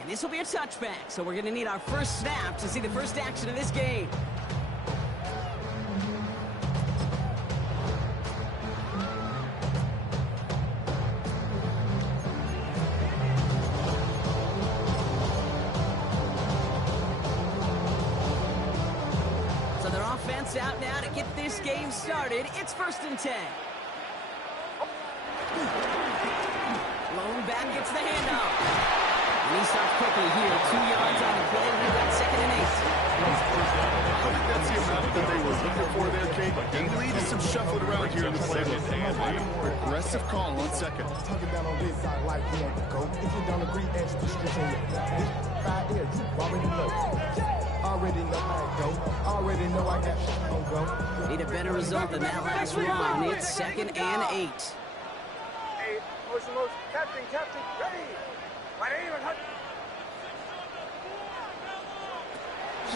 And this will be a touchback, so we're going to need our first snap to see the first action of this game. So their offense out now to get this game started. It's 1st and 10. Lone back gets the handoff. And he starts quickly here. 2 yards on the play. We've got 2nd and 8. I think that's the amount that they were looking for there, Kate. They needed some shuffling around here in the playbook. Aggressive call on 2nd. Tuck it down on this side like we want to go. If you don't agree, ask the streets on your right here. You already know. Already know how it go. Already know I got shit on go. Need a better result than that last run. It's 2nd and 8. Hey, motion, captain, ready.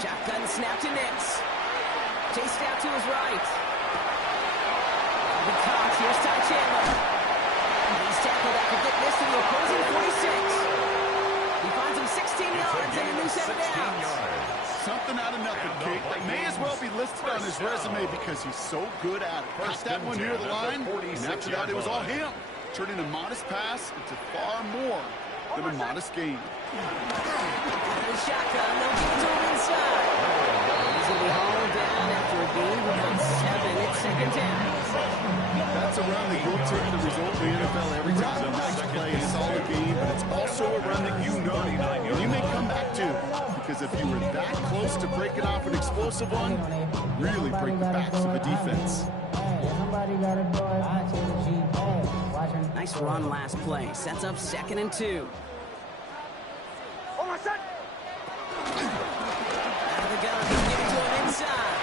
Shotgun snap to Nix. Chased out to his right. The Cox, here's Ty Chandler. He's tackled after getting this to the opposing 46. He finds him 16 yards and a new set of downs. Something out of nothing, Kate. That may as well be listed on his resume because he's so good at it. Got that one near the line, and after that, it was all him. Turning a modest pass into far more than a modest gain. The shotgun, they'll give it to him inside. He's going to be hauled down after a gain of about 7. It's 2nd down. That's a run that will take the result in the NFL every time. A nice play, it's all a game, but it's also a run that you know and you may come back to. Because if you were that close to breaking off an explosive one, really break the backs of a defense. Nice run last play. Sets up 2nd and 2. Out of the gun, he'll give it to him inside.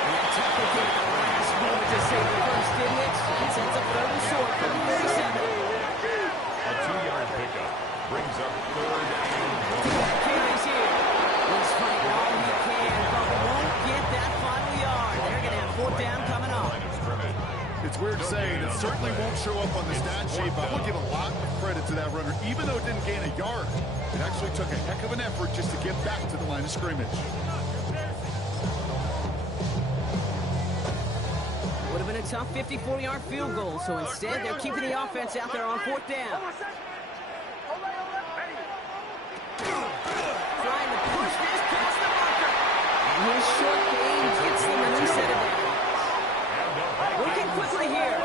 And that tackle came at the last moment to save the first, didn't it? It sets up 3rd and short from 37. A 2-yard pickup brings up 3rd and 1. Carries here. He's fighting all he can, but won't get that final yard. They're going to have 4th down coming up. It's weird saying it certainly won't show up on the stat sheet, but I will give a lot of credit to that runner. Even though it didn't gain a yard, it actually took a heck of an effort just to get back to the line of scrimmage. Would have been a tough 54-yard field goal, so instead they're keeping the offense out there on 4th down. Trying to push this past the marker. And his short game gets them a new set of downs. Working quickly here.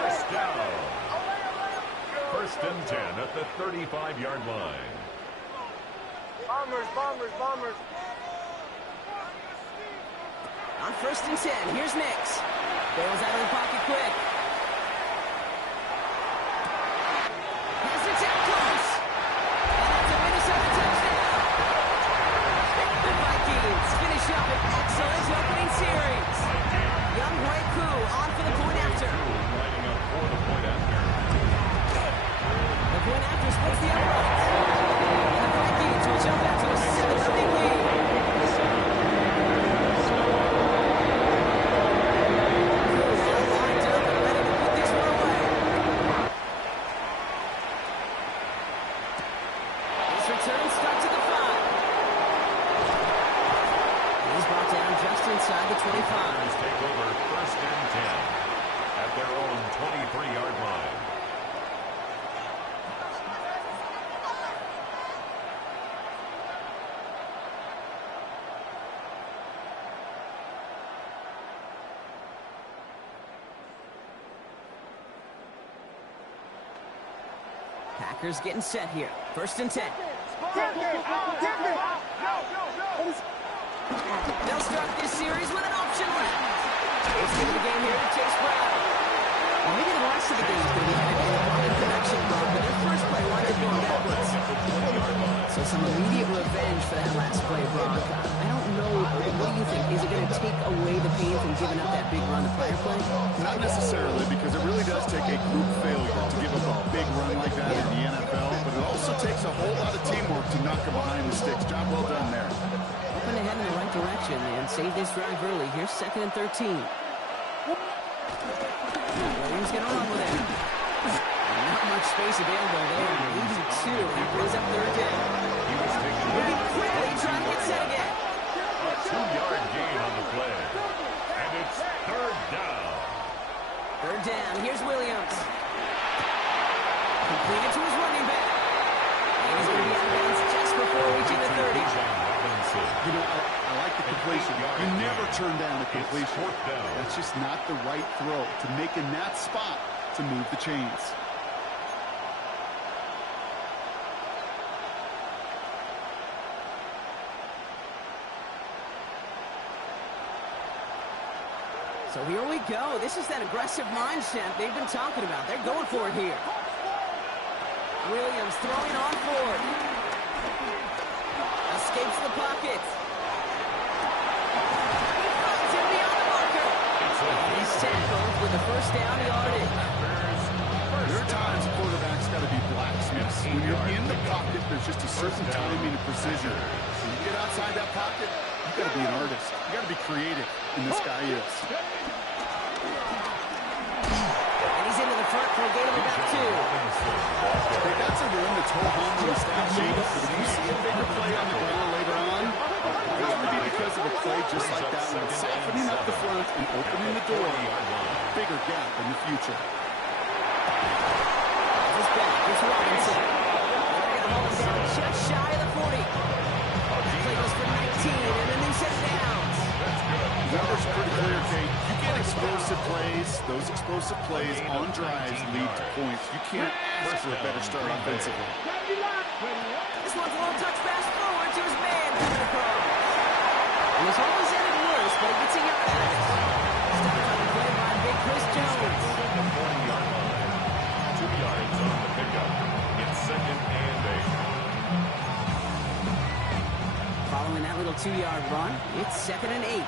1st and 10 at the 35-yard line. Bombers. On 1st and 10, here's Nix. Bails out of the pocket quick. Has it out close. And that's a Minnesota touchdown. The Vikings finish up an excellent opening series. Young Hui Koo on for the point after. Lining up for the point after. The point after splits the uprights. And the Vikings will jump out to a 7-0 lead. Lined up and ready to put this one away. This return starts at the 5. He's brought down just inside the 25. Take over 1st and 10 at their own 23-yard line. Packers getting set here. 1st and 10. They'll start this series with an option left. It's going to be the game here to Chase Brown. Well, maybe the rest of the game is going to be headed in the right direction, but their first play winds up going backwards. So some immediate revenge for that last play, Brock. I don't know. What do you think? Is it going to take away the pain from giving up that big run the prior play? Not necessarily, because it really does take a group failure to give up a big run like that in the NFL, but it also takes a whole lot of teamwork to knock them behind the sticks. Job well done there. Hoping to head in the right direction and save this drive early. Here's 2nd and 13. Williams going to run with it. Not much space available there. 82. That brings up 3rd down. He was taken moving quickly, trying to get set again. A 2-yard gain on the play. And it's third down. Third down. Here's Williams. Completed to his running back. And he's going to be out of bounds just before reaching the 30. You know, I like the completion. You never turn down a completion. That's just not the right throw to make in that spot to move the chains. So here we go. This is that aggressive mindset they've been talking about. They're going for it here. Williams throwing on forward. Escapes the pocket. Finds him beyond the marker. And he's tackled with the first down yardage. There are times quarterbacks got to be blacksmiths. When you're in the pocket, there's just a certain timing and precision. When you get outside that pocket, you got to be an artist. You got to be creative, and this guy is. And he's into the front for a gain of about 2. Hey, that's a run that's whole home on the stat sheet, but if you see a bigger play on the ground later on, it's going to be because of a play just like that one, softening up the front and opening the door. Bigger gap in the future. It's back. It's Robinson. They're going to hold him down just shy of the 40. Play goes for 19, and then they set it down. Numbers pretty clear, Kate. You get explosive plays. Those explosive plays on drives lead to points. You can't ask for a better start offensively. This one's a little touch pass forward to his man coming across. And his hole is ended worse, but he gets a yard out of it. Stopped on the play by Big Chris Jones. 40-yard line. 2 yards on the pickup. It's second and 8. Following that little 2-yard run, it's second and 8.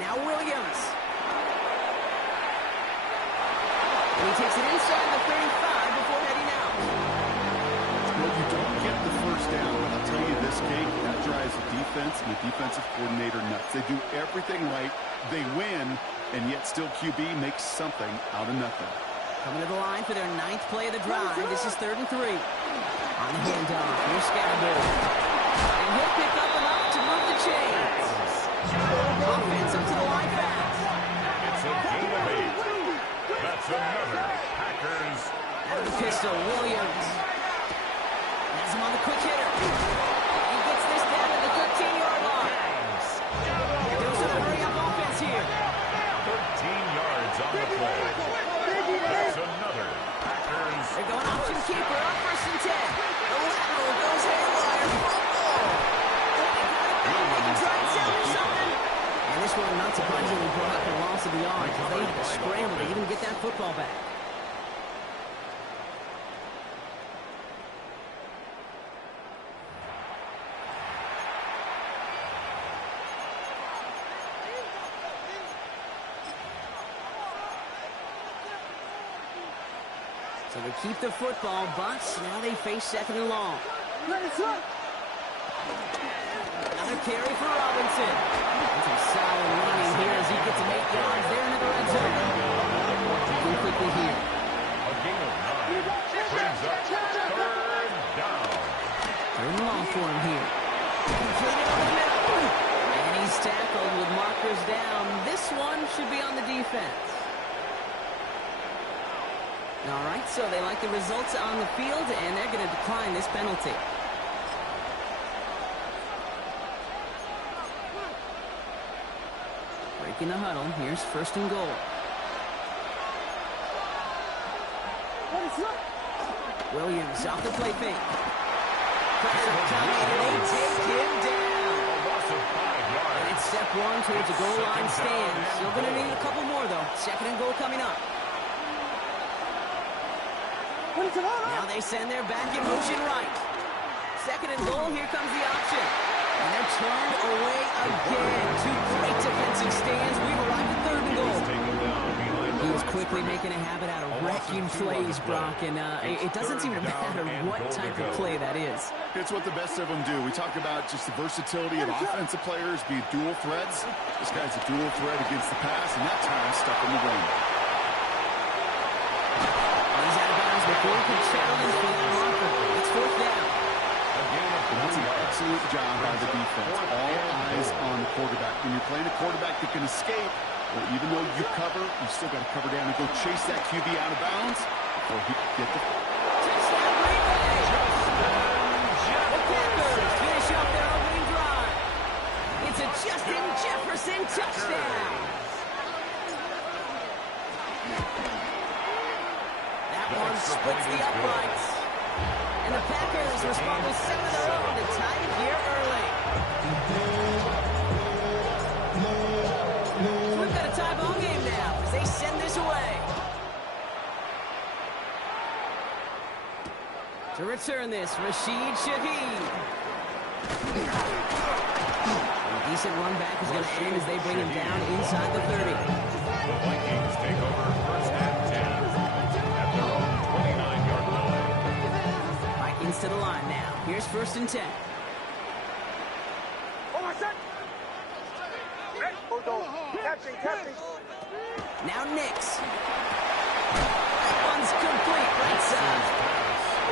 Now Williams. And he takes it inside the 35 before heading out. Well, you don't get the first down, but I'll tell you this, Kate, that drives the defense and the defensive coordinator nuts. They do everything right. They win, and yet still QB makes something out of nothing. Coming to the line for their 9th play of the drive. This is 3rd and 3. On the handoff, here's Scatterbury. And he'll pick up enough to move the chains. Offense up to the line fast. It's a gain of 8. That's another Packers. Out of the pistol, Williams. Has him on the quick hitter. He gets this down to the 13-yard line. There's a hurry-up offense here. 13 yards on the play. That's another Packers. They're going option keeper up 1st and 10. The lateral goes haywire. They can try and salvage something. And this one, not surprisingly, brought up a loss of the yard because they had to scramble to even get that football back. So they keep the football, but now they face 2nd and long. Another carry for Robinson. And some solid running here as he gets him 8 yards there into the red zone. Moving quickly here. A gain of 9. Brings up 3rd down. 3rd and long for him here. Completed over the middle. And he's tackled with markers down. This one should be on the defense. All right, so they like the results on the field, and they're going to decline this penalty. Breaking the huddle. Here's 1st and goal. Williams off the play fake. Pressure coming, and they take him down. A loss of 5 yards. And it's step 1 towards a goal line stand. Still going to need a couple more, though. 2nd and goal coming up. Now they send their back in motion right. 2nd and goal, here comes the option. And they're turned away again. 2 great defensive stands. We've arrived at 3rd and goal. He was quickly making a habit out of wrecking plays, Brock, and it doesn't seem to matter what type of play that is. It's what the best of them do. We talk about just the versatility of offensive players being dual threats. This guy's a dual threat against the pass, and that time stuck in the run. He's out of bounds before he can challenge for that marker. That's an excellent job by the defense. All eyes on the quarterback. When you're playing a quarterback that can escape, well, even though you cover, you still got to cover down and go chase that QB out of bounds before he can get the... Touchdown, Green Bay! The Packers finish up their opening drive. It's a Justin Jefferson touchdown. That one splits the uprights. And the Packers respond with 7 of their own to tie it here early. So we've got a tie ball game now as they send this away. To return this, Rashid Shaheed. A decent run back is going to end as they bring him down inside the 30. The Vikings take over first and 10 at their own 29-yard line. Vikings to the line now. Here's first and 10. Oh, my son! Captain. Now Nix. That one's complete right side.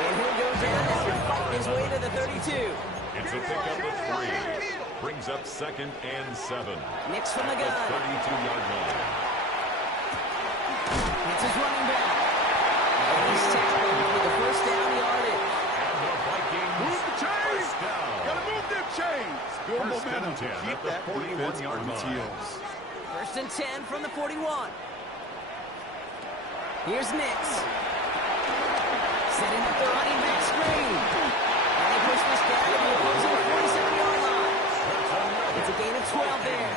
And he'll go down after fighting his way to the 32. It's a pickup of 3. Brings up second and 7. Nix from the gun. 32-yard line. It's his running back. And he's tackled with the first down yardage. And the Vikings Move the chains! first down. Gotta move them chains! Good First momentum. and 10 Keep at the that defense 41-yard on its line. heels. First and 10 from the 41. Here's Nix. Setting up the running back screen. And they push this guy to the opposing 47-yard line. It's a gain of 12 there.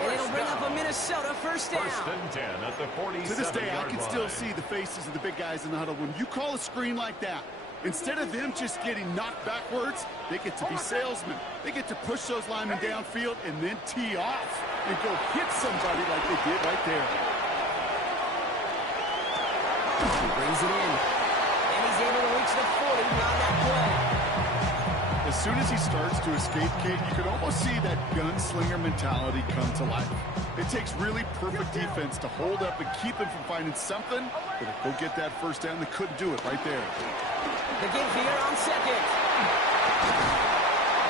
And it'll bring up a Minnesota first down. First and 10 at the 47-yard line. To this day, I can still see the faces of the big guys in the huddle. When you call a screen like that, instead of them just getting knocked backwards, they get to be salesmen. They get to push those linemen downfield and then tee off and go hit somebody like they did right there. He brings it in. And he's able to reach the 40 on that play. As soon as he starts to escape, Kate, you can almost see that gunslinger mentality come to life. It takes really perfect defense to hold up and keep him from finding something that'll go get that first down. They couldn't do it right there. The give here on second.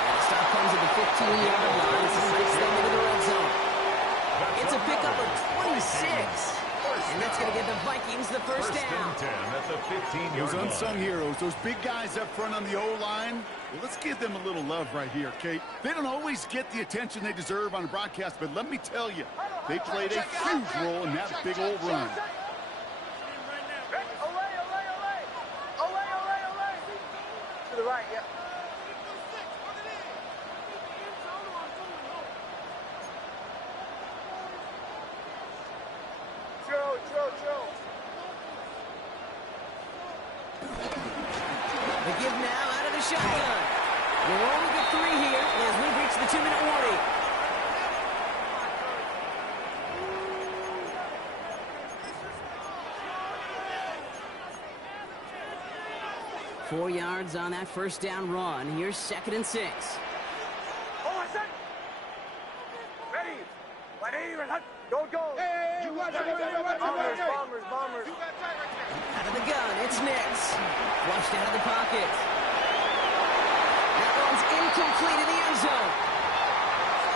And the stop comes at the 15-yard line. This takes them into the red zone. It's a pickup of 26. And that's going to get the Vikings the first down. First and 10 at the 15-yard Those line. unsung heroes, those big guys up front on the O-line, well, let's give them a little love right here, Kate. They don't always get the attention they deserve on the broadcast, but let me tell you, they played a huge role in that big old run. To the right, yeah. Joe. The give now out of the shotgun. We'll only get 3 here as we've reached the 2-minute warning. Four yards on that first down run. Here's second and 6. Oh, my son! Ready! Go! Bombers! Out of the gun, it's Nix. Flushed out of the pocket. That one's incomplete in the end zone.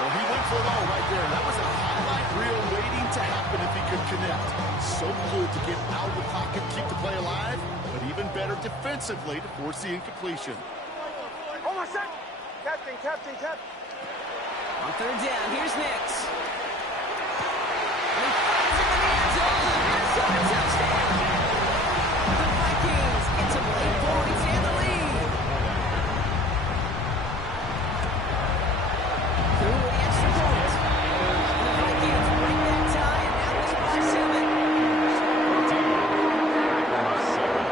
Well, he went for it all right there. That was a highlight reel waiting to happen if he could connect. So good to get out of the pocket, keep the play alive, but even better defensively to force the incompletion. Oh, my son! Captain! On third down, here's Nix. And he fires it in the end zone for the Minnesota touchdown. The Vikings get some late points and the lead. Through with the extra point. And the Vikings break that tie and now lead by 7.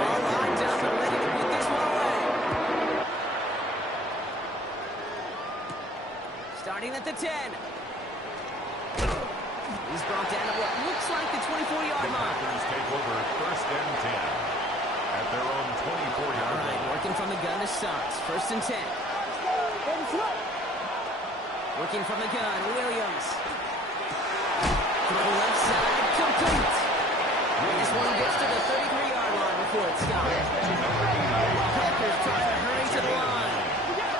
All lined up and ready to put this one away. Starting at the 10. He's brought down at what looks like the 24-yard The line. Packers take over first and 10 at their own 24-yard All right, line. working from the gun to starts. First and 10. Working from the gun, Williams. To the left side, complete. And this one gets to the 33-yard line with before it stopped. Packers trying to hurry to the line.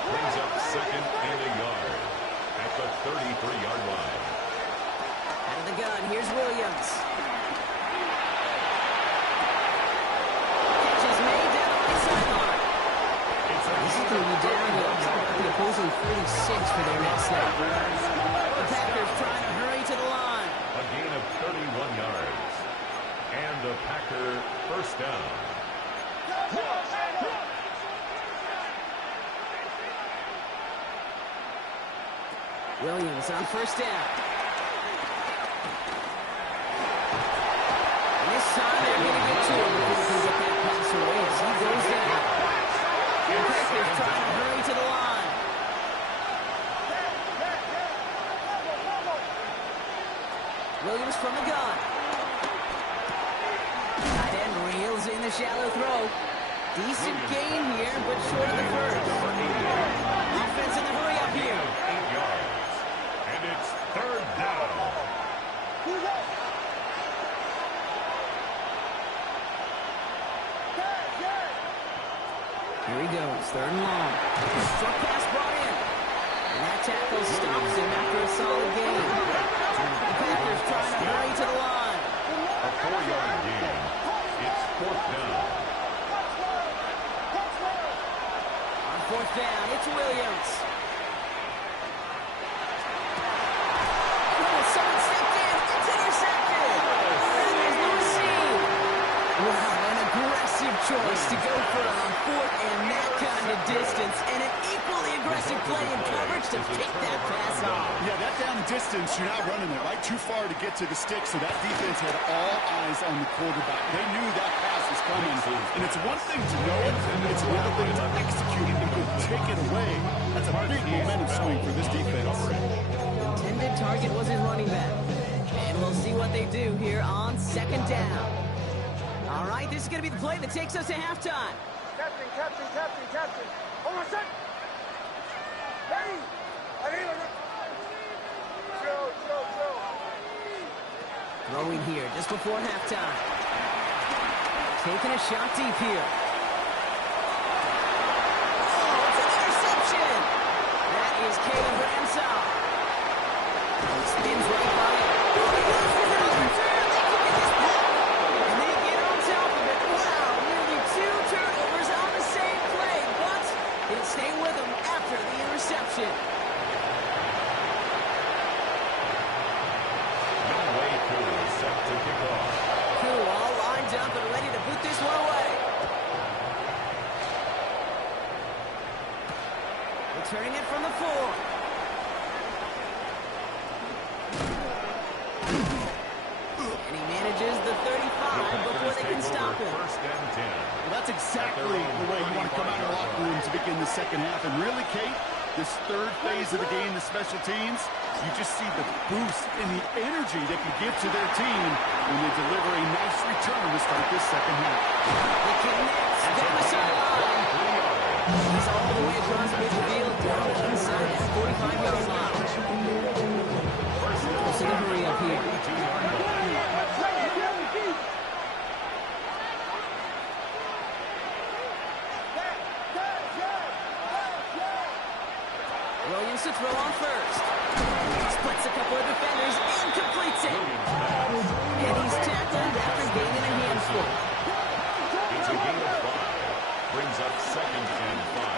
Brings up second and a yard at the 33-yard line. Out of the gun, here's Williams. Catch is made down the right sideline. This is going to be down to the opposing 46 for their next snap. The Packers trying to hurry to the line. A gain of 31 yards. And a Packer first down. Williams on first down. And this time they're going to get to him if he can get that pass away as he goes down. The Packers trying to hurry to the line. Williams from the gun. Tight end reels in the shallow throw. Decent gain here, but short of the first. Offense in the hurry up here. 8 yards. And it's third down. Here he goes, third and long. Short pass brought in. And that tackle stops him after a solid gain. The Packers trying to hurry to the line. A 4-yard gain. It's fourth down. On fourth down, it's Williams. Oh, someone stepped in. It's intercepted. And there's no receive. Wow, an aggressive choice to go for it on fourth and that kind of distance. And an equally aggressive play in coverage to pick that pass off. Yeah, that down distance, you're not running it right too far to get to the stick, so that defense had all eyes on the quarterback. They knew that pass was coming, and it's one thing to know it, it's another thing to execute it and take it away. That's a big momentum swing for this defense. Intended target was his running back. And we'll see what they do here on second down. All right, this is going to be the play that takes us to halftime. Captain, captain, captain, captain. Hold on a sec. Ready. Chill. Throwing here just before halftime. Taking a shot deep here. Oh, it's an interception. That is Caleb Ramsell. He spins right by it. And they get on top of it. Wow, nearly 2 turnovers on the same play, but he'll stay with them after the interception. Set to kick off. Cool, all lined up and ready to put this one away. Returning it from the 4. And he manages the 35 before they can stop him. First and 10. Well, that's exactly the way you want to come out of the locker room to begin the second half. And really, Kate, this third phase of the game, the special teams, you just see the boost and the energy they can give to their team when they deliver a nice return to start this second half. He connects down the sideline. He's all the way across midfield, down the inside at 45-yard line. So the hurry up here. Williams to throw on first. Splits a couple of defenders and completes it. And he's tackled after gaining a handful. It's a gain of 5. Brings up second and 5.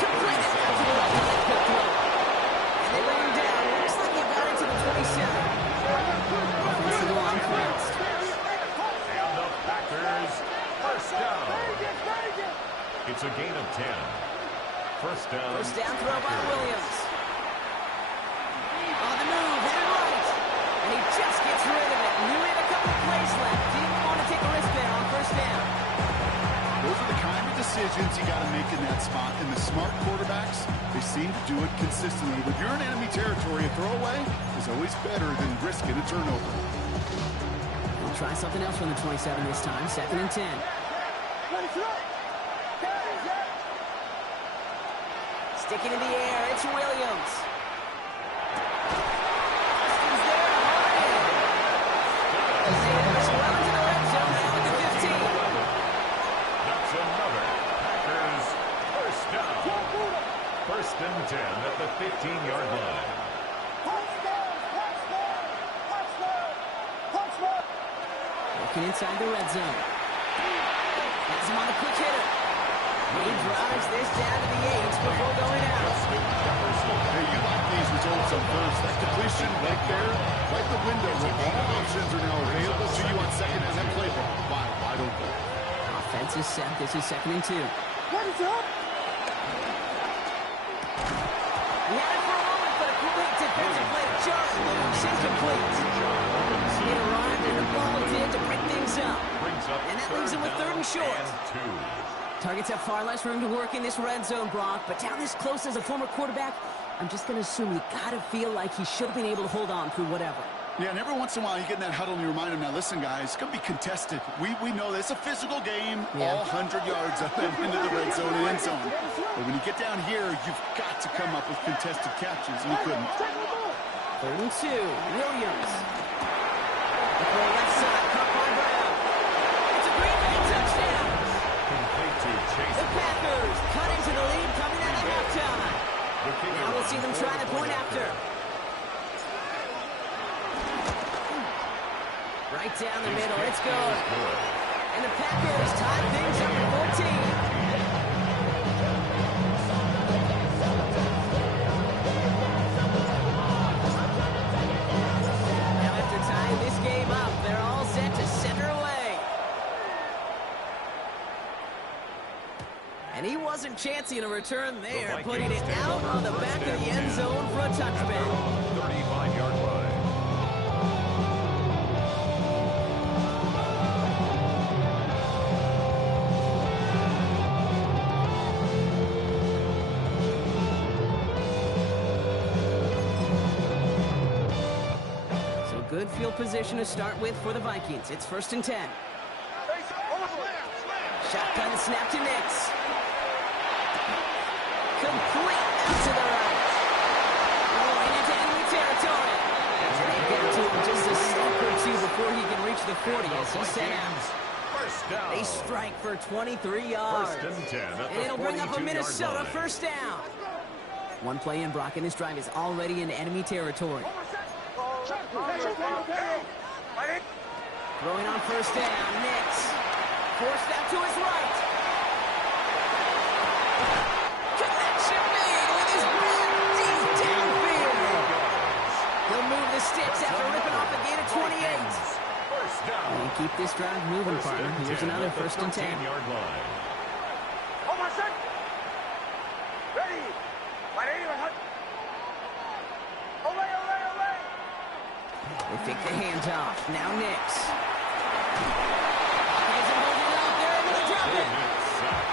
Completed after the quick throw. And they bring him down. Looks like he got into the 27. Offensive line first. And the Packers first down. It's a gain of 10. First down. First down throw by Williams. On the move, headed right. And he just gets rid of it. He had a couple of plays left. Didn't want to take a risk there on first down. Those are the kind of decisions you got to make in that spot. And the smart quarterbacks, they seem to do it consistently. When you're in enemy territory, a throwaway is always better than risking a turnover. We'll try something else from the 27 this time. Second and 10. Sticking in the air, it's Williams. Austin's there to Harden. They push well into the red zone now at the 15. zone. Has him on the quick hitter. He drives this down to the 8 before going out. Hey, you like these results on first. That completion right there, right the window where all options are now available to you on second, and that playbook wide open. Offense is set. This is 2nd and 2. What is up? He had it for a moment, but a great defensive play to John. It's incomplete. He arrived and the ball did to break things up. And that leaves him with 3rd and short. Targets have far less room to work in this red zone, Brock, but down this close as a former quarterback, I'm just going to assume you got to feel like he should have been able to hold on through whatever. Yeah, and every once in a while you get in that huddle and you remind him, now listen, guys, it's going to be contested. We know this. It's a physical game, all 100 yards up and into the red zone and end zone. But when you get down here, you've got to come up with contested catches, and you couldn't. 3rd and 2, Williams. The throw left side, caught by Brown. It's a Green Bay touchdown. The Packers cut into the lead coming out of halftime. Now we'll see them try to point after. Right down the middle, it's good. And the Packers tie things up at 14. Now after tying this game up, they're all set to center away. And he wasn't chancing a return there, putting it out on the back of the end zone for a touchback. 35-yard line. Good field position to start with for the Vikings. It's 1st and 10. Shotgun snap to Nix. Complete out to the right. Rolling into enemy territory. And they get to him just a step or two before he can reach the 40 as he set out. They strike for 23 yards. 1st and 10 and it'll bring up a Minnesota first down. One play in, Brock, and this drive is already in enemy territory. Throwing on 1st down, Nix. Forced out to his right. Connection made with his brand deep downfield. He'll move the sticks after ripping off a gain of 28. And keep this drive moving, partner. Here's another 1st and 10. On my set. Ready. My name is Olay. They take the hands off. Now Nix. Has him holding up. They're able to drop it.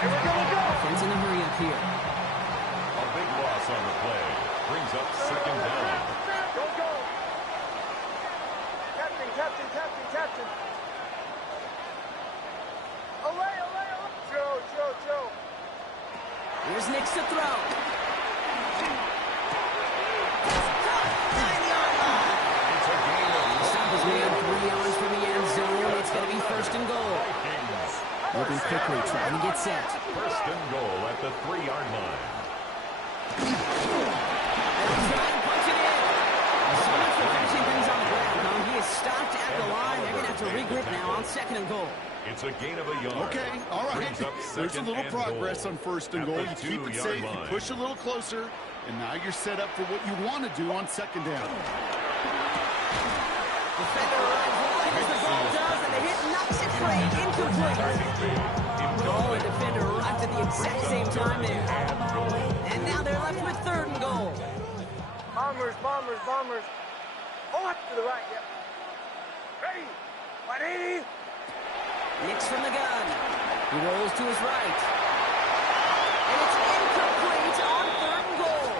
Here we go. Offense in the hurry up here. A big loss on the play. Brings up 2nd down. Go. Captain. Olay. Joe. Here's Nix to throw. Man, 3 yards from the end zone. It's going to be 1st and goal. Moving quickly, trying to get set. 1st and goal at the 3-yard line. And try and punch it in. So much for finishing things on the ground, huh? He is stopped at the line. They're going to have to regroup now on 2nd and goal. It's a gain of a yard. Okay, all right. There's a little progress on 1st and goal. You keep it safe, you push a little closer, and now you're set up for what you want to do on 2nd down. Defender arrives wide as the ball does, and the hit knocks it free. Incomplete. Ball and defender arrived at the exact same time there. And now they're left with 3rd and goal. Bombers. Oh, to the right, yep. Ready. 180. Nix from the gun. He rolls to his right. And it's incomplete on 3rd and goal.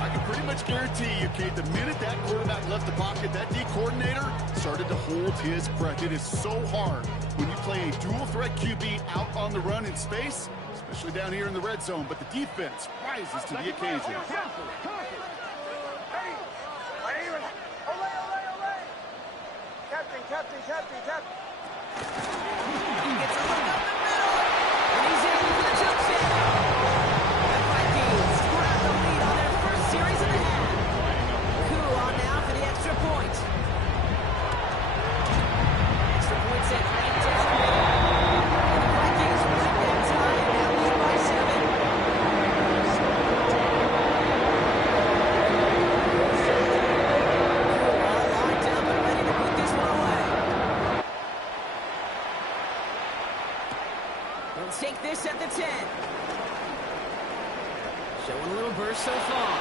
I can pretty much guarantee you, Kate, the minute that quarterback left the pocket, that D coordinator started to hold his breath. It is so hard when you play a dual-threat QB out on the run in space, especially down here in the red zone, but the defense rises to the occasion. Captain. He gets a look up the middle, and he's in for the touchdown. The Vikings grab the lead on their first series of the half. Coup on now for the extra point. Extra point set right down. They'll take this at the 10. Showing a little burst so far.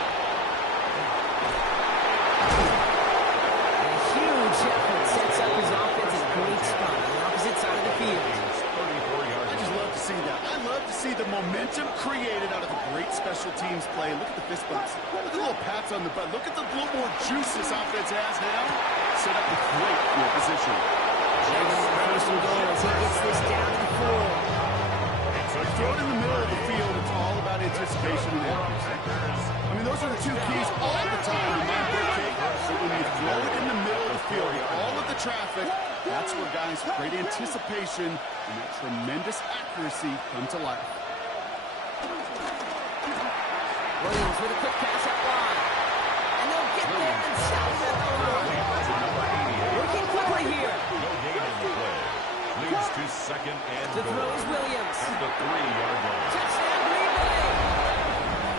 And a huge effort sets up his offense in a great spot on the opposite side of the field. 34 yards. I just love to see that. I love to see the momentum created out of a great special teams play. Look at the fist bumps. Look at the little pats on the butt. Look at the little more juice this offense has now. Set up a great field position. First and goal as he gets this down to the 4. Throw it in the middle of the field. It's all about anticipation and accuracy. I mean, those are the two keys all the time in my cake. So when you throw it in the middle of the field, all of the traffic, that's where guys' great anticipation and that tremendous accuracy come to life. Williams with a quick pass out wide. And they'll get there and stop him at the line. Working quickly here. No gain on the play. Leads to second and The goal. throw is Williams. At the 3-yard line. Touchdown, Green Bay.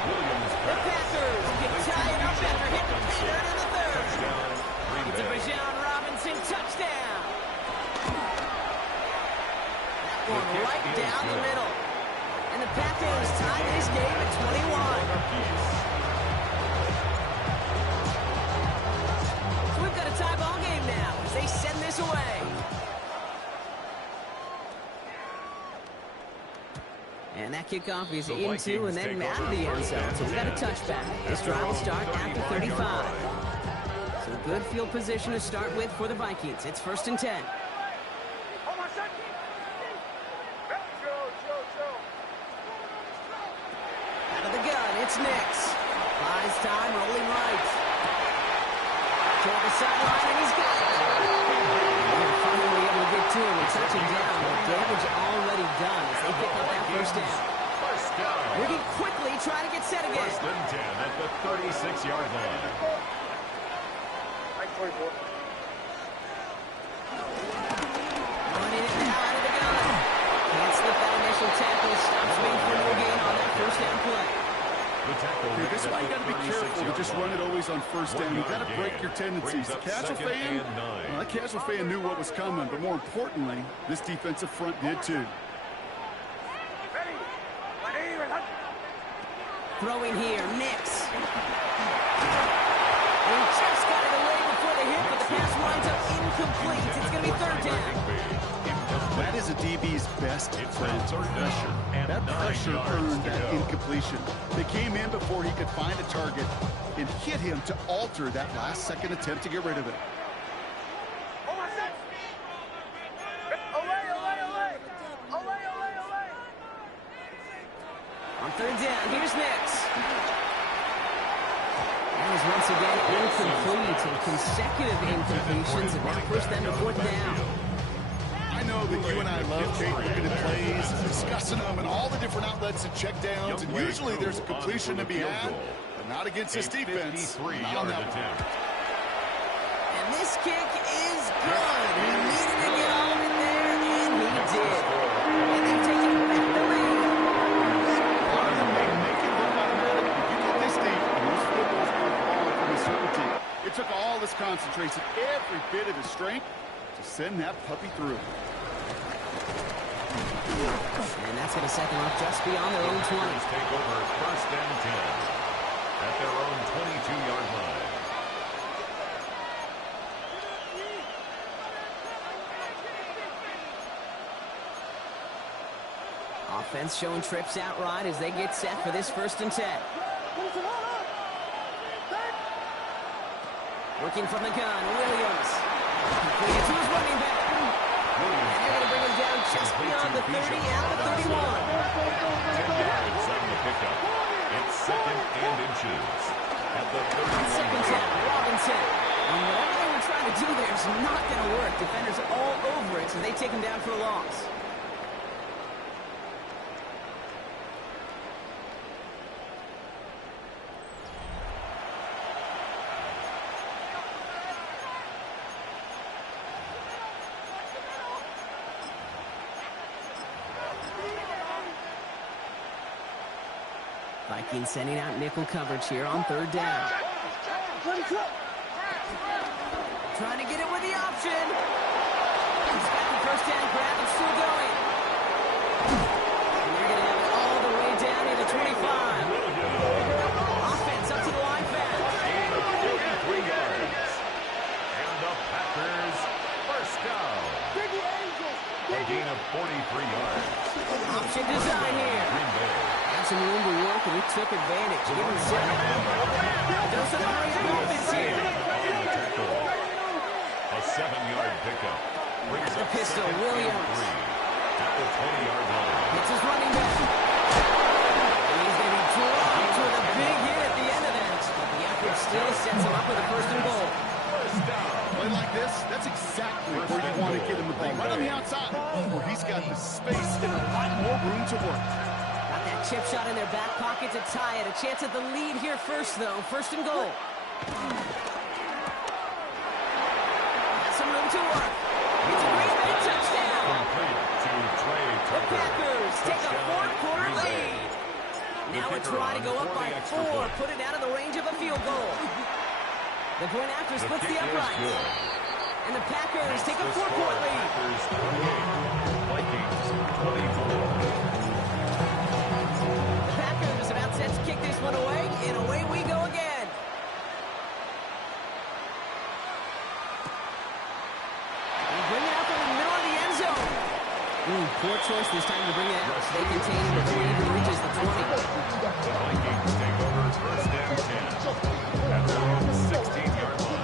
Williams The Packers can tie it up after hitting the pay dirt in the 3rd. Touchdown, Green It's a Bay. Bijan Robinson touchdown. That one kick right is down the good. middle. And the Packers tie this game at 21. So we've got a tie ball game now as they send this away. And that kickoff is The into and Vikings then take out of over the end first zone. and So we've got a 10. touchback. This drive will start after 35. So good field position to start with for the Vikings. It's 1st and 10. On my set. Out of the gun, it's Nix. Buys time, rolling right. Toward the sideline, and he's got it. They're finally able to get to him and touch him down. But damage already done as they pick up that first down. First down. Working quickly, trying to get set again. First and 10 at the 36-yard line. Like 24. Running it now out of the gun. Can't slip that initial tackle. Stops being for no gain on that first down play. The tackle Okay, this is why you got to be careful to 36-yard just run it always on first down. You got to break your tendencies. The casual fan, well, that casual fan knew what was coming, but more importantly, this defensive front did too. Ready. Ready. Ready. Throwing here, Nix. He just got it away before the hit, but the pass winds up incomplete. It's going to be 3rd down. That is a DB's best friend, pressure. That pressure earned that incompletion. They came in before he could find a target and hit him to alter that last-second attempt to get rid of it. On my set. Away, away, away. Away, away, away. On 3rd down, here's Nix. That was once again incomplete and consecutive incompletions and now push them to 4th down. I know that you and I love looking at plays, discussing them, and all the different outlets and checkdowns, and usually there's a completion to be had, but not against this defense. Not on that one. And this kick is good. He needed to get all of it there, and he did. And they've taken back the lead. A lot of them make it look automatic, but you get this deep, and those field goals are falling from a certainty. It took all this concentration, every bit of his strength, to send that puppy through. And that's going to set them up just beyond their own 20. Take over 1st and 10 at their own 22-yard line. Offense showing trips out right as they get set for this 1st and 10. Working from the gun, Williams. Completed to his running back. And they're going to bring him down just beyond the 30 out of the 31. 10 yards on the pickup. It's 2nd and inches at the 31 2nd down, Robinson. And whatever they were trying to do there is not going to work. Defenders all over it, so they take him down for a loss. Vikings sending out nickel coverage here on 3rd down. Trying to get it with the option. He's got the first down grab and still going. gain of 43 yards. Option design here. Green Bay. Had some room to work, and he took advantage. Give him 7. Doesn't hurry up offense here. A 7-yard pickup. Brings The up pistol, 2nd and Williams. 3 at the 20-yard line. It's his running back. And he's going to be dropped with a big hit at the end of that. But the effort still sets him up with a 1st and goal. First down. Play like this, that's exactly where you want to get him the ball. Right on the outside, where he's got the space and a lot more room to work. Got that chip shot in their back pocket to tie it. A chance at the lead here first, though. 1st and goal. Got some room to work. It's a Green Bay touchdown. Complete to Trey The Tucker. Packers take a Touchdown, 4th-quarter Green Bay. lead. Now The it's kicker trying to go on up for by the extra 4, point. put it out of the range of a field goal. The point after The splits kick the is uprights. good. And the Packers take a The 4-point score, lead. Packers 38, Vikings 24. The Packers about set to kick this one away, and away we go again. And bring it out from the middle of the end zone. Poor choice this time to bring it out. They contain it before it even reaches the 20. The Vikings take over 1st and 10 at their own 16-yard line.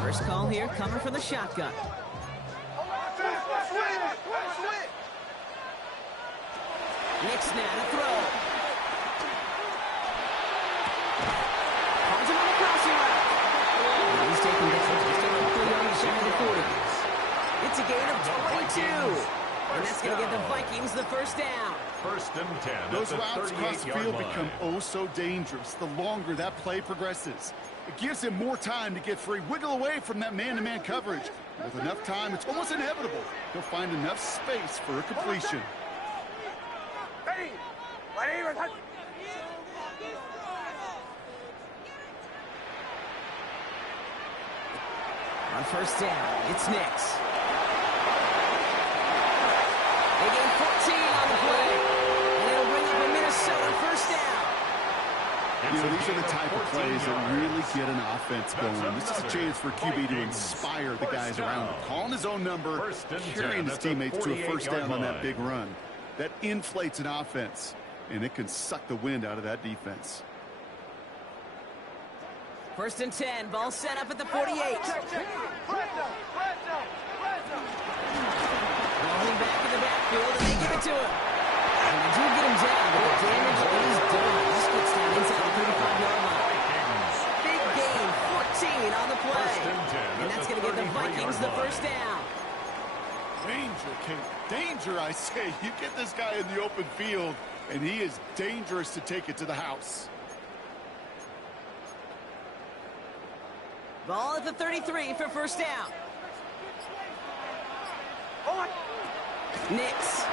First call here coming from the shotgun. Nick snap, a throw. Finds him on the crossing route. And he's taken down just over 3 yards shy of the 40. It's a gain of 22. And that's going to give the Vikings the 1st down. 1st and 10 Those at routes the across the 38-yard field line. become oh so dangerous the longer that play progresses. It gives him more time to get free, wiggle away from that man-to-man coverage. With enough time, it's almost inevitable. He'll find enough space for a completion. On 1st down, it's Nix. They gain 14 on the play. And it'll bring up a Minnesota 1st down. You know, these are the type of plays that really get an offense going. This is a chance for QB to inspire the guys around him. Calling his own number, carrying his teammates to a 1st down on that big run. That inflates an offense, and it can suck the wind out of that defense. 1st and 10, ball set up at the 48. Rolling back in the backfield, and they give it to him. And they do get him down, but the damage is done. This gets down inside the 35-yard line. Big gain, 14 on the play. And that's going to give the Vikings the 1st down. Danger, Kate. Danger, I say. You get this guy in the open field, and he is dangerous to take it to the house. Ball at the 33 for 1st down. Nix.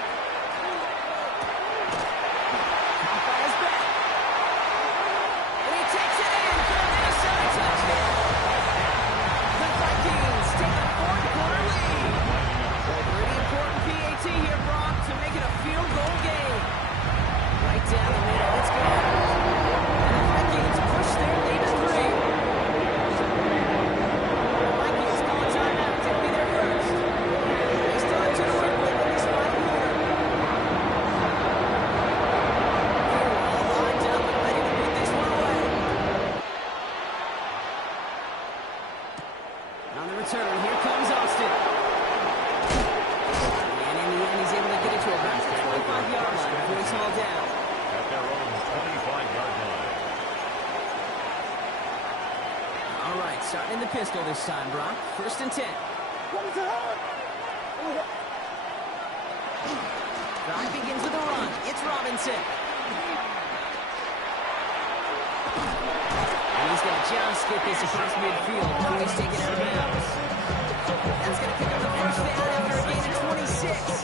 Caught by his back. And he takes it in for a Minnesota touchdown. The Vikings take a 4th-quarter lead. A pretty important PAT here, Brock, to make it a field goal game. Right down the middle. It's good. And the Vikings push their lead to 3. The Vikings call a timeout. Take me there first. They still have 2 to work with in this final quarter. They're all lined up and ready to put this one away. On the return, here comes Austin. And in the end, he's able to get it to about the 25-yard line before he's hauled down. At their own 25-yard line. All right, starting in the pistol this time, Brock. 1st and 10. Brock begins with a run. It's Robinson. And he's going to just get this across midfield before he's taken out of bounds. That's going to pick up the 1st down after a gain of 26.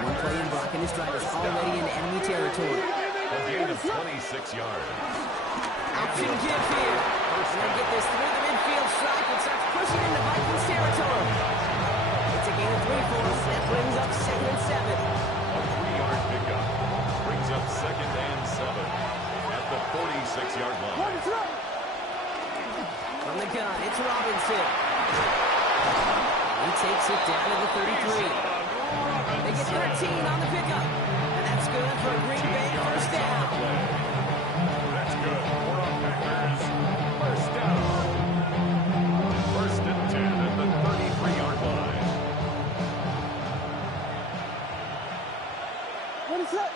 One play in, Brock, and his drive is already in enemy territory. A gain of 26 yards. Option give here. They'll get this through the midfield stripe and starts pushing into Vikings territory. It's a gain of 3 for us. That brings up 2nd and 7. A 3-yard pickup brings up 46-yard line. From the gun, it's Robinson. He takes it down to the 33. They get 13 on the pickup. And that's good for a Green Bay first down. That's good for our Packers. First down. First and 10 at the 33-yard line. What is that?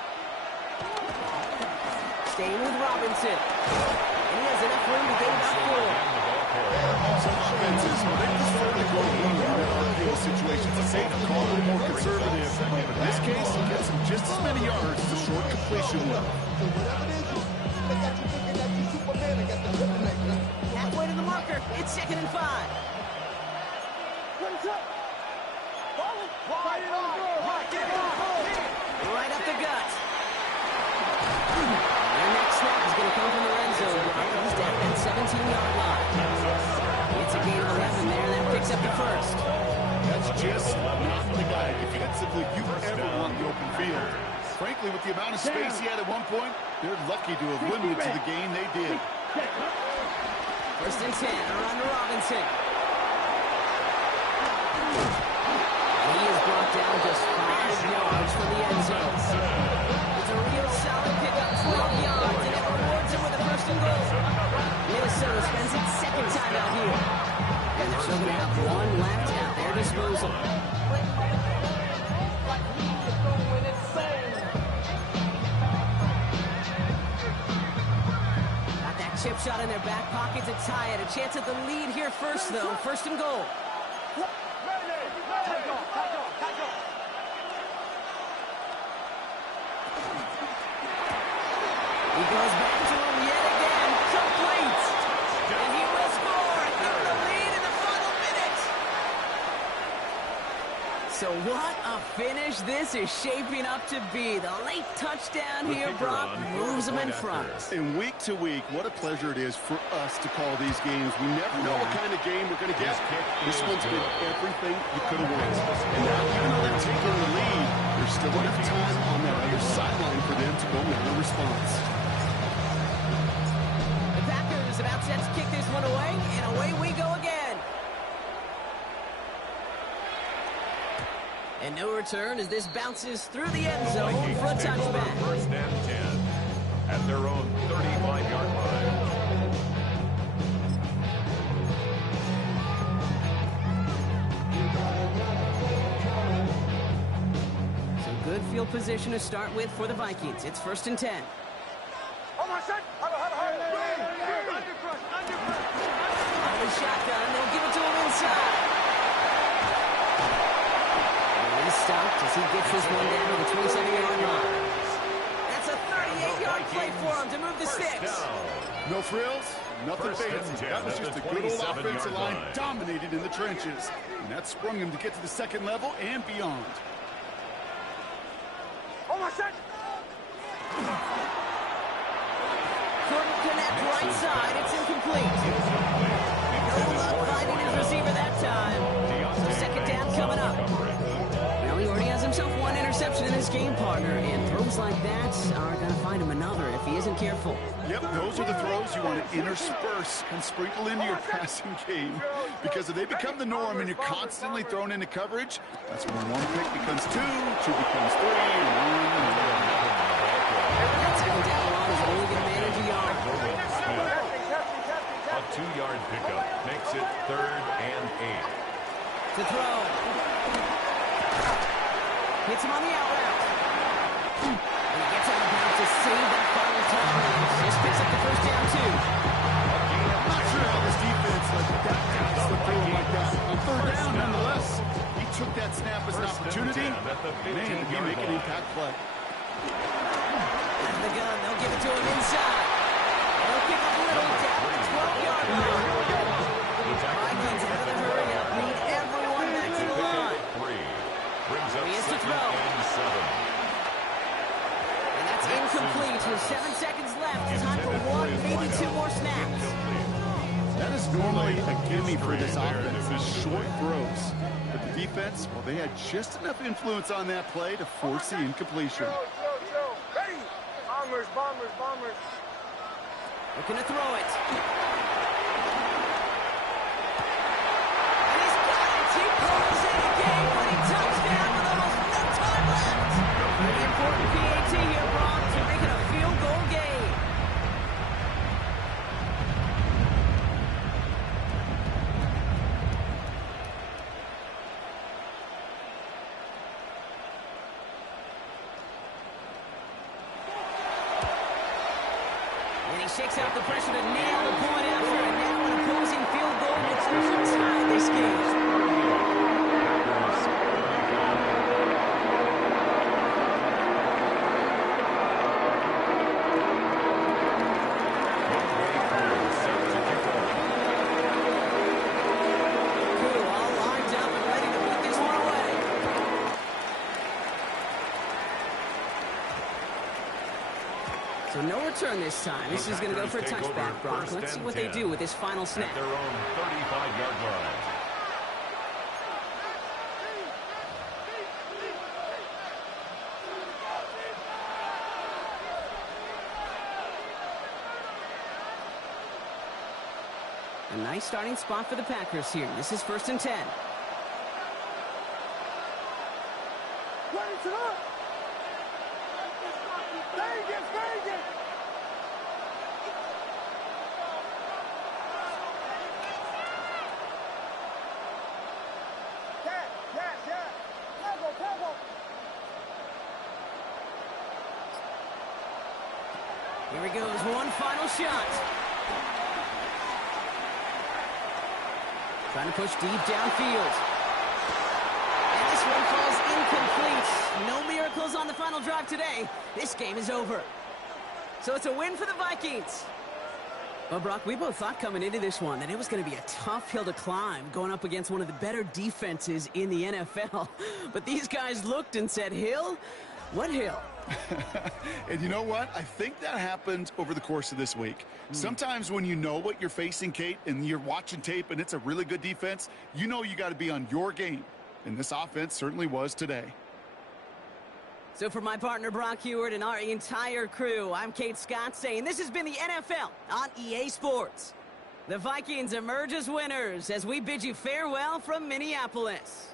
Staying with Robinson. And he has enough room to gain about 4. Some offenses, they prefer to go long in their RPO situations. It's safe to call a little more conservative. But in this case, he gets him just as many yards as a short completion will. Halfway to the marker. It's 2nd and 5. What is that? Right up the gut. Their next snap is going to come from the red zone. He's down at 17-yard line. It's a gain of 11 there. That picks up the first. That's just not the guy defensively you ever want in the open field. Frankly, with the amount of space he had at one point, they're lucky to have limited to the gain they did. First and 10, around to Robinson. And he is brought down just 5 yards from the end zone. It's a real solid pickup, 12 yards, and it rewards him with a first and goal. Minnesota spends its second time out here. And they're still going to have one left at their disposal. Got that chip shot in their back pocket to tie it. A chance at the lead here first, though. First and goal. He goes back to him yet again. Complete. And he will score and give the lead in the final minute. So what a finish this is shaping up to be. The late touchdown here, Brock, moves them in front. And week to week, what a pleasure it is for us to call these games. We never know what kind of game we're going to get. This one's been everything you could have wanted. And now, even though they're taking the lead, there's still enough time on that other sideline for them to go mount a response. The Packers about set to kick this one away, and away we go again. And no return as this bounces through the end zone for a touchback. First and 10 at their own 35-yard line. Some good field position to start with for the Vikings. It's first and 10. On my set. Out of the shotgun, they'll give it to him inside. And he's stopped as he gets this one down to the 27-yard line. That's a 38-yard play for him to move the sticks. No frills, nothing First and fancy. 10 That was at just the a good old 27-yard offensive line line. dominated in the trenches. And that sprung him to get to the second level and beyond. On my set. Couldn't connect right side. It's incomplete. No luck finding his receiver that time. So second down coming up. Well, he already has himself one interception in this game, partner, and throws like that are going to find him another if he isn't careful. Yep, those are the throws you want to intersperse and sprinkle into your passing game. Because if they become the norm and you're constantly thrown into coverage, that's when one pick becomes two becomes three, and on. That second down run is only going to manage a yard. A 2-yard pickup makes it 3rd and 8. To throw. Hits him on the out route. And he gets out of bounds to save that final time. Just picks up the first down, too. I'm not sure how this defense let that down slip through him like that. On 3rd down, nonetheless, he took that snap as an opportunity. Man, did he make an impact play. Out of the gun, they'll give it to him inside. They'll pick up Little down at the 12-yard line. Vikings out of the hurry up, need everyone back to the line. Brings up He has to 2nd throw. and 7. And that's incomplete with 7 seconds left. Time for one, maybe 2 more snaps. That is normally a gimme for this offense, is short throws. But the defense, well, they had just enough influence on that play to force the incompletion. Ready. Bombers. Looking to throw it. And he's got it. He pulls in a game-winning touchdown with almost no time left. Pretty important PAT here, Brock, to make it a field goal game. And he shakes out the pressure to nail the point after, and now an opposing field goal will tie this game. Cool, all lined up and ready to put this one away. So no return this time. This is going to go for a touchback, Brock. Let's see what they do with this final snap. At their own 35-yard line. A nice starting spot for the Packers here. This is 1st and 10. Raise it up! Vegas, Vegas! Yeah. Tempo. Here he goes, one final shot. Trying to push deep downfield. And this one falls incomplete. No miracles on the final drive today. This game is over. So it's a win for the Vikings. Well, Brock, we both thought coming into this one that it was going to be a tough hill to climb going up against one of the better defenses in the NFL. But these guys looked and said, Hill? What hill? And you know what? I think that happened over the course of this week. Sometimes when you know what you're facing, Kate, and you're watching tape and it's a really good defense, you know you got to be on your game. And this offense certainly was today. So for my partner, Brock Heward, and our entire crew, I'm Kate Scott saying this has been the NFL on EA Sports. The Vikings emerge as winners as we bid you farewell from Minneapolis.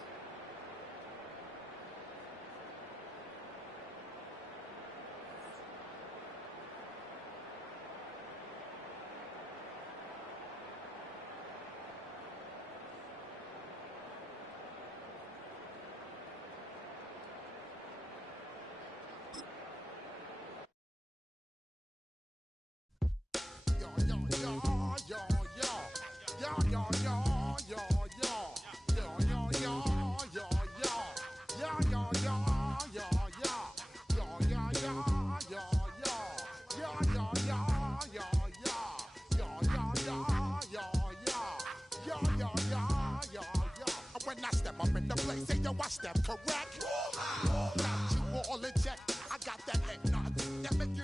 When I step up in the place, say yo, I step correct. Got you all in check. I got that head nod that make you